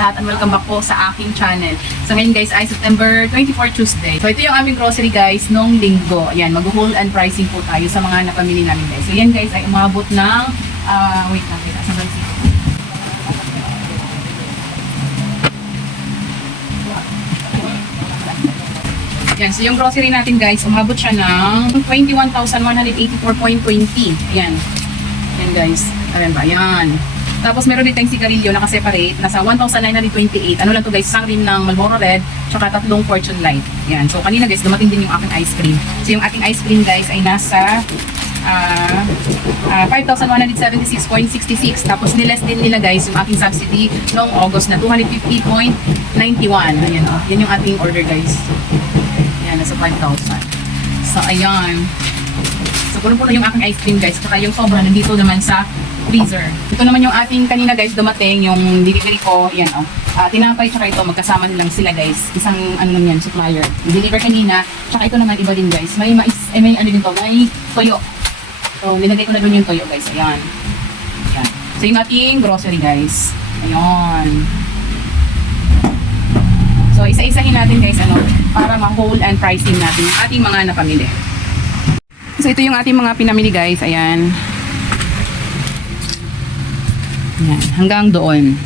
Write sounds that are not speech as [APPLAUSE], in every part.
lahat and welcome back po sa aking channel. So ngayon guys ay September 24 Tuesday. So ito yung aming grocery guys nung linggo. Ayan, mag-haul and pricing po tayo sa mga napamili namin guys. So yan guys ay umabot ng, ah wait lang, wait sa balsito. Yan, so yung grocery natin guys, umabot siya ng 21,184.20. Yan. Yan guys. Ayan ba? Yan. Tapos meron din tayong sigarilyo naka-separate. Nasa 1,928. Ano lang to guys? Isang rin ng Marlboro Red tsaka tatlong Fortune Light. Yan. So kanina guys, dumating din yung aking ice cream. So yung ating ice cream guys ay nasa ah ah, 5,176.66. Tapos niles din nila guys yung aking subsidy noong August na 250.91. Ayan o. Yan yung ating order guys. Yan, nasa 5,000. So ayan. So puno po na yung aking ice cream guys. Saka yung sobra nandito naman sa freezer. Ito naman yung ating kanina guys dumating, yung delivery ko. Yan oh. Ah, tinapay tsaka ito, magkasama nilang sila guys. Isang ano lang yan, supplier. Deliver kanina. Tsaka ito naman iba din guys. May mais, eh, may ano din to, may toyo. So nilagay ko na doon yung toyo guys. Ayan. Ayan. So yung ating grocery guys. Ayan. So isa-isahin natin guys ano, para ma-whole and pricing natin yung ating mga napamili. So ito yung ating mga pinamili guys. Ayan. Yan, hanggang doon.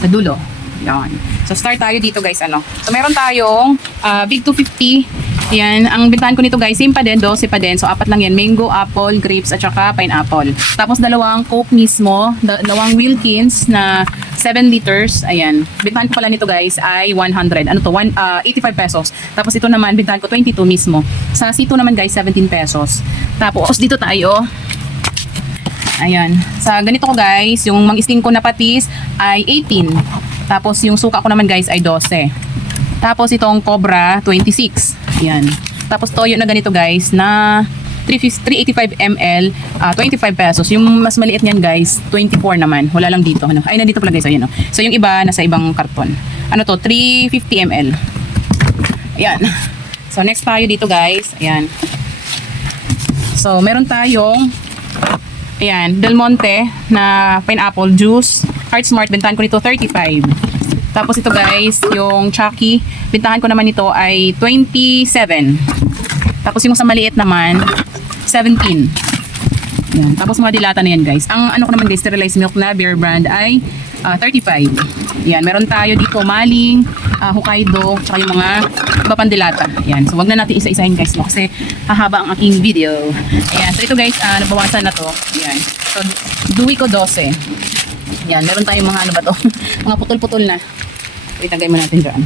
Sa dulo. Yan. So, start tayo dito guys, ano. So, meron tayong ah, Big 250. Yan, ang bintahan ko nito guys, same pa din, 12 pa din. So, apat lang yan. Mango, apple, grapes, at saka pineapple. Tapos, dalawang Coke mismo. da- Dalawang Wilkins na 7 liters. Ayan. Bintahan ko pala nito guys ay 100. Ano to? One, ah, 85 pesos. Tapos, ito naman, bintahan ko 22 mismo. Sa C2 naman guys, 17 pesos. Tapos, dito tayo. Ayan. Sa ganito ko guys, yung mang-isting ko na patis ay 18. Tapos yung suka ko naman guys ay 12. Tapos itong cobra, 26. Ayan. Tapos toyo na ganito guys na 350 385 ml, ah, 25 pesos. Yung mas maliit niyan guys, 24 naman. Wala lang dito. Ano? Ay, nandito pala guys. Ayan, oh. So yung iba, nasa ibang karton. Ano to? 350 ml. Ayan. So next tayo dito guys. Ayan. So meron tayong Ayan, Del Monte na pineapple juice. Heart Smart, bintahan ko nito 35. Tapos ito guys, yung Chucky, bintahan ko naman ito ay 27. Tapos yung sa maliit naman, 17. Yan. Tapos mga dilata na yan guys. Ang ano ko naman guys, sterilized milk na beer brand ay ah, 35. Yan, meron tayo dito maling, ah, Hokkaido, tsaka yung mga iba pang dilata. Yan. So wag na natin isa-isahin guys no kasi hahaba ang aking video. Ayan. So ito guys, ah, nabawasan na to. Yan. So duwi ko 12. Yan, meron tayong mga ano ba to? [LAUGHS] mga putol-putol na. So itagay mo natin dyan.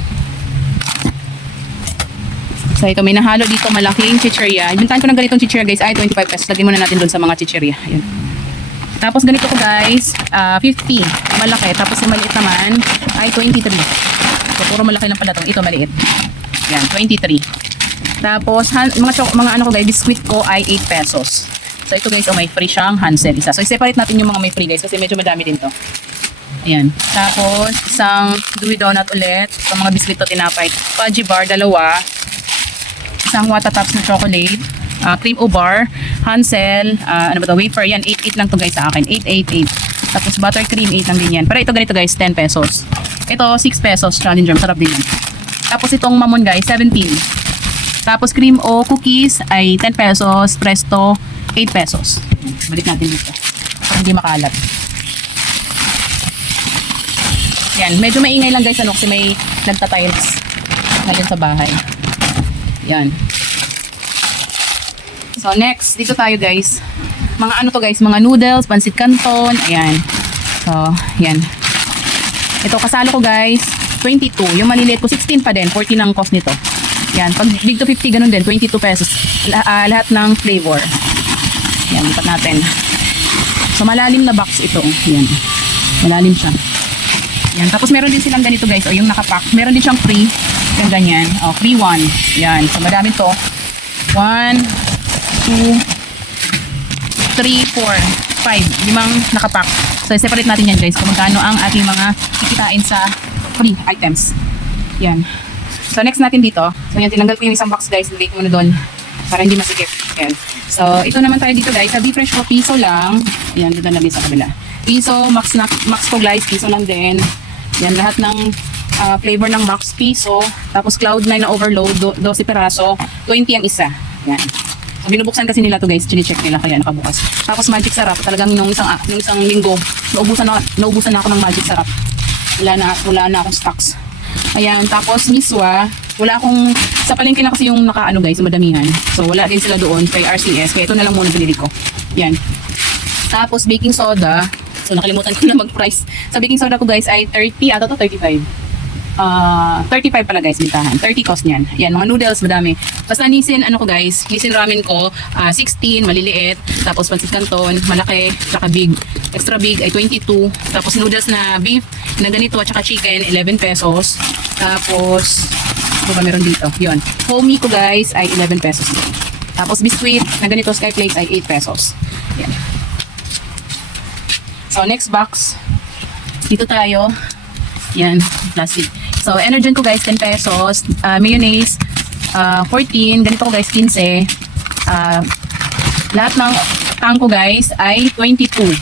So ito, may nahalo dito malaking chichirya. Ibintahan ko ng ganitong chichirya guys ay 25 pesos. Lagyan muna natin dun sa mga chichirya. Ayan. Tapos ganito ko guys, ah, 50. Malaki. Tapos yung maliit naman ay 23. So puro malaki lang pala to. Ito maliit. Yan, 23. Tapos mga mga ano ko guys, biscuit ko ay 8 pesos. So ito guys, oh, may free siyang Hansel isa. So i-separate natin yung mga may free guys kasi medyo madami din to. Ayan. Tapos isang Dewey Donut ulit. Sa mga biscuit to tinapay. Fudgy bar, dalawa isang Wata na chocolate, ah, cream o bar, Hansel, ah, ano ba to, wafer, yan, 8-8 lang to guys sa akin, 8-8-8. Tapos buttercream, 8 lang din yan. Pero ito ganito guys, 10 pesos. Ito, 6 pesos, challenger, masarap din yan. Tapos itong mamon guys, 17. Tapos cream o cookies ay 10 pesos, presto, 8 pesos. Balik natin dito. Para hindi makalat. Yan, medyo maingay lang guys ano kasi may nagtatiles na din sa bahay. Yan. So next, dito tayo guys. Mga ano to guys, mga noodles, pansit canton, ayan. So, yan. Ito kasalo ko guys, 22. Yung maliliit ko 16 pa din, 14 ang cost nito. Yan, pag big to 50 ganun din, 22 pesos. La- ah, lahat ng flavor. Yan, lipat natin. So malalim na box ito. Yan. Malalim siya. Yan. Tapos meron din silang ganito guys. O yung nakapack. Meron din siyang free. Yung ganyan. O, free one. Yan. So madami to. One, two, three, four, five. Limang nakapack. So separate natin yan guys. Kung magkano ang ating mga kikitain sa free items. Yan. So next natin dito. So yan, tinanggal ko yung isang box guys. Nilagay ko muna doon. Para hindi masikip. Yan. So ito naman tayo dito guys. Sa Fresh ko, piso lang. Yan, dito na sa kabila. Piso, max, na, max ko guys. Piso lang din. Yan, lahat ng ah, flavor ng Max Piso. Tapos Cloud9 na overload, do, 12 peraso, 20 ang isa. Yan. Binubuksan kasi nila to guys, chine-check nila kaya nakabukas. Tapos Magic Sarap, talagang nung isang, ah, nung isang linggo, naubusan na, naubusan na ako ng Magic Sarap. Wala na, wala na akong stocks. Ayan, tapos Miswa, wala akong, sa palengke na kasi yung nakaano guys, madamihan. So wala din sila doon kay RCS, kaya ito na lang muna binili ko. Yan. Tapos baking soda, so nakalimutan ko na mag-price. Sa baking soda ko guys ay 30, ata to 35. Ah, 35 pala guys, bintahan. 30 cost niyan. Yan, mga noodles, madami. Basta nisin, ano ko guys, nisin ramen ko, ah, 16, maliliit. Tapos pansit canton, malaki, tsaka big. Extra big ay 22. Tapos noodles na beef, na ganito, at tsaka chicken, 11 pesos. Tapos, ano ba meron dito? Yon. Homey ko guys ay 11 pesos din. Tapos biscuit na ganito, sky flakes ay 8 pesos. Yan. So, next box. Dito tayo. Yan, plastic. So, Energen ko guys, 10 pesos. Ah, mayonnaise, ah, 14. Ganito ko guys, 15. Ah, lahat ng tang guys ay 22.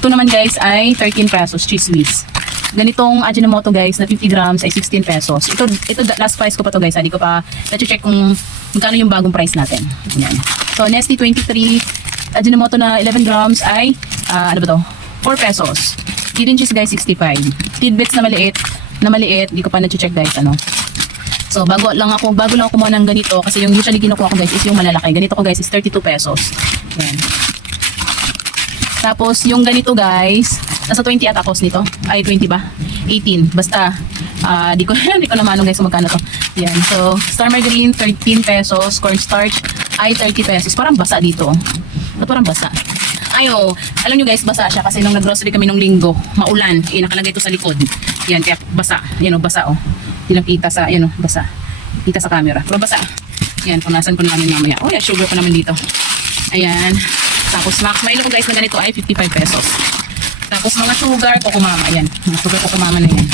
Ito naman guys ay 13 pesos, cheese whiz. Ganitong Ajinomoto guys na 50 grams ay 16 pesos. Ito, ito last price ko pa to guys. Hindi ko pa na-check kung magkano yung bagong price natin. Yan. So, Nestle 23 Ajinomoto na 11 grams ay, ah, ano ba to? 4 pesos. Hidden cheese guys, 65. Tidbits na maliit, na maliit, hindi ko pa na-check guys, ano. So, bago lang ako, bago lang ako kumuha ng ganito, kasi yung usually kinukuha ko guys is yung malalaki. Ganito ko guys is 32 pesos. Yan. Tapos, yung ganito guys, nasa 20 ata cost nito. Ay, 20 ba? 18. Basta, ah, di ko, [LAUGHS] di ko na manong guys kung magkano to. Yan. So, star margarine, 13 pesos. Cornstarch, ay 30 pesos. Parang basa dito. Ba't parang basa? Ayo, alam nyo guys, basa siya kasi nung nag-grocery kami nung linggo, maulan, eh, nakalagay ito sa likod. Yan, kaya basa. Yan o, basa o. Hindi lang kita sa, yan o, basa. Kita sa camera. Pero basa. Yan, punasan ko na namin mamaya. Oh, yeah, sugar pa naman dito. Ayan. Tapos, Max Milo ko guys na ganito ay 55 pesos. Tapos, mga sugar, kokumama. Ayan, mga sugar kokumama na yan.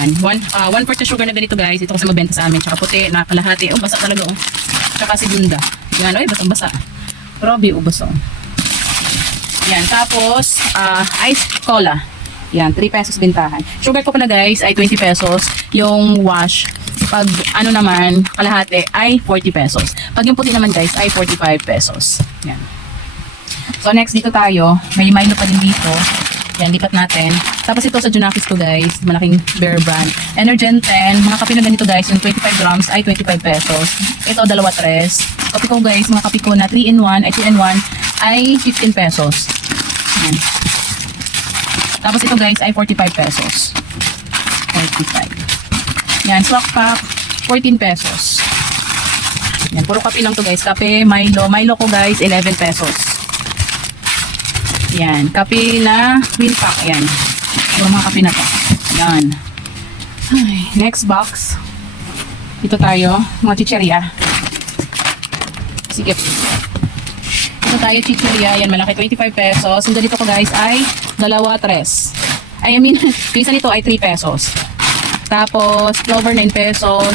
Yan. One, uh, one part na sugar na ganito guys. Ito kasi mabenta sa amin. Tsaka puti, na kalahati. Oh, basa talaga oh. Tsaka segunda. Yan, ay, basang basa. Grabe, oh, basa. oh. Yan, tapos, ah, ice cola. Yan, 3 pesos bintahan. Sugar ko pala guys ay 20 pesos. Yung wash, pag ano naman, kalahati ay 40 pesos. Pag yung puti naman guys ay 45 pesos. Yan. So next dito tayo, may Milo pa din dito. Yan, lipat natin. Tapos ito sa Junakis ko guys, malaking bear brand. Energen 10, mga kape na ganito guys, yung 25 grams ay 25 pesos. Ito, dalawa tres. Kape ko guys, mga kape ko na 3 in 1, ay 2 in 1, ay 15 pesos. Yan. Tapos ito guys ay 45 pesos. 45. Yan, swak pack, 14 pesos. Yan, puro kape lang to guys. Kape, Milo. Milo ko guys, 11 pesos. Yan, kape na wheel pack. Yan. Puro mga kape na to. Yan. Ay, next box. Dito tayo, mga chicheria. Sige. Ito tayo chicheria. Yan, malaki 25 pesos. Yung ganito ko guys ay dalawa, tres. I mean, [LAUGHS] yung isa nito ay 3 pesos. Tapos, clover 9 pesos.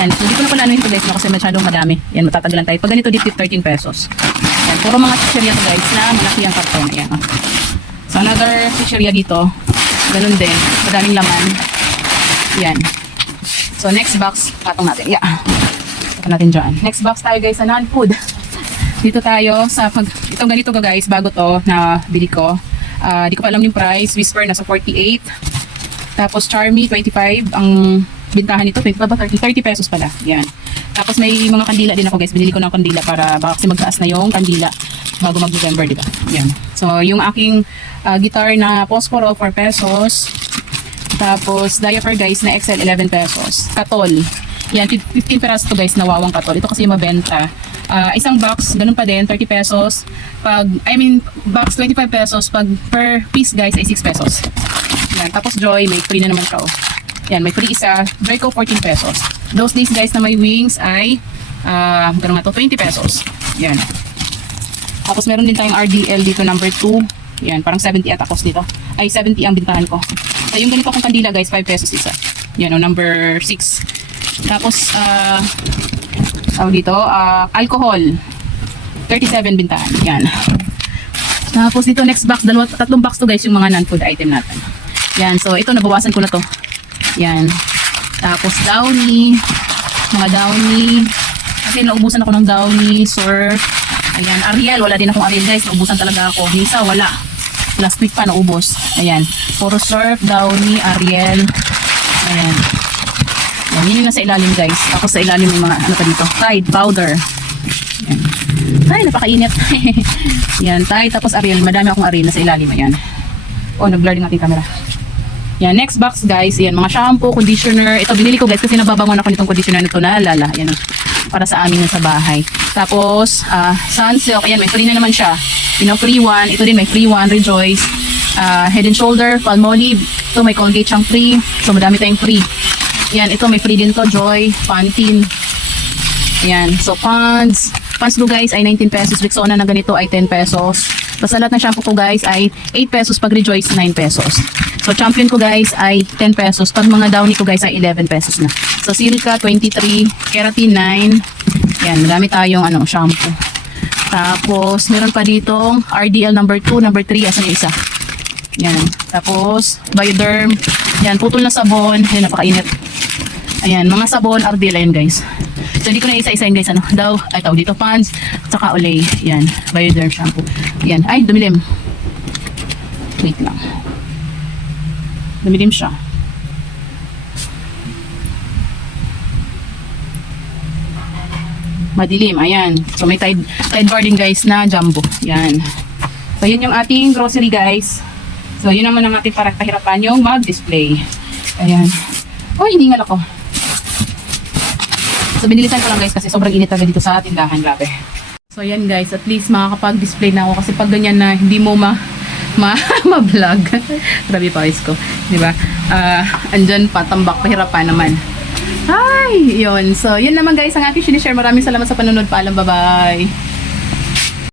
Yan, hindi ko na pala ano yung guys no, kasi masyadong madami. Yan, matatagalan tayo. Pag ganito dito, 13 pesos. Yan, puro mga chicheria to guys na malaki ang karton. Ayan. oh. So, another chicheria dito. Ganun din. Madaming laman. Yan. So, next box, patong natin. Yeah. Patong natin dyan. Next box tayo guys sa non-food. Dito tayo sa pag... Itong ganito ko guys, bago to na bili ko. Ah, di ko pa alam yung price. Whisper, nasa 48. Tapos Charmy, 25. Ang bintahan nito, 25 ba? 30, 30 pesos pala. Yan. Tapos may mga kandila din ako guys. Binili ko ng kandila para baka kasi magtaas na yung kandila bago mag-November, di ba? Yan. So, yung aking ah, guitar na Posporo, 4 pesos. Tapos, diaper guys na XL, 11 pesos. Katol. Yan, 15 pesos to guys, nawawang katol. Ito kasi mabenta. Ah, isang box, ganun pa din, 30 pesos. Pag, I mean, box 25 pesos. Pag per piece guys ay 6 pesos. Yan, tapos Joy, may free na naman siya. oh. Yan, may free isa. Joy ko, 14 pesos. Those days guys na may wings ay, ah, ganun nga to, 20 pesos. Yan. Tapos meron din tayong RDL dito, number 2. Yan, parang 70 at cost dito. Ay, 70 ang bintahan ko. So, yung ganito kong kandila guys, 5 pesos isa. Yan, o, number 6. Tapos, ah, tawag dito, ah, alcohol. 37 bintahan. Yan. Tapos dito next box, dalawa, tatlong box to guys yung mga non-food item natin. Yan, so ito nabawasan ko na to. Yan. Tapos Downy, mga Downy. Kasi naubusan ako ng Downy, Surf. Ayan, Ariel, wala din akong Ariel guys. Naubusan talaga ako. Visa, wala. Last week pa naubos. Ayan. Puro Surf, Downy, Ariel. Ayan. Yan, yun yung nasa ilalim guys. Tapos sa ilalim may mga ano pa dito. Tide, powder. Yan. Ay, napakainit. [LAUGHS] yan, Tide. Tapos Ariel. Madami akong Ariel nasa ilalim. Ayan. Oh, nag-blur yung ating camera. Yan, next box guys. Yan, mga shampoo, conditioner. Ito, binili ko guys kasi nababangon ako nitong conditioner na ito. Naalala. Yan, oh. para sa amin sa bahay. Tapos, ah, Sunsilk. Ayan, may free na naman siya. You know, free one. Ito din may free one. Rejoice. Ah, Head and Shoulder, Palmolive. Ito, may Colgate siyang free. So, madami tayong free. Yan, ito may free din to. Joy, Pantene. Yan. So, Ponds. Ponds do guys ay 19 pesos. Rexona na ganito ay 10 pesos. So, sa lahat ng shampoo ko guys ay 8 pesos. Pag Rejoice, 9 pesos. So, Champion ko guys ay 10 pesos. Pag mga Downy ko guys ay 11 pesos na. So, Silica 23, Keratin 9. Yan, madami tayong ano, shampoo. Tapos, meron pa dito RDL number 2, number 3. Asan yung isa? Yan. Tapos, Bioderm. Yan, putol na sabon. Yan, napakainit. Ayan, mga sabon, RDL yan guys. So, hindi ko na isa-isahin guys, ano, daw, ay tawag dito, pants, tsaka Olay. Yan, Bioderm shampoo. Yan, ay, dumilim. Wait lang. Dumilim siya. Madilim, ayan. So, may Tide, Tide bar din guys na jumbo. Yan. So, yun yung ating grocery guys. So, yun naman ang ating parang kahirapan yung mag-display. Ayan. Oh, hiningal ako. So, binilisan ko lang guys kasi sobrang init talaga dito sa tindahan. Grabe. So, ayan guys. At least makakapag-display na ako kasi pag ganyan na hindi mo ma ma [LAUGHS] ma-vlog. [LAUGHS] Grabe pa ko. Di ba? Ah, andyan pa, tambak, pahirapan naman. Hi! Yun. So, yun naman guys ang aking sinishare. Maraming salamat sa panonood. Paalam, bye-bye.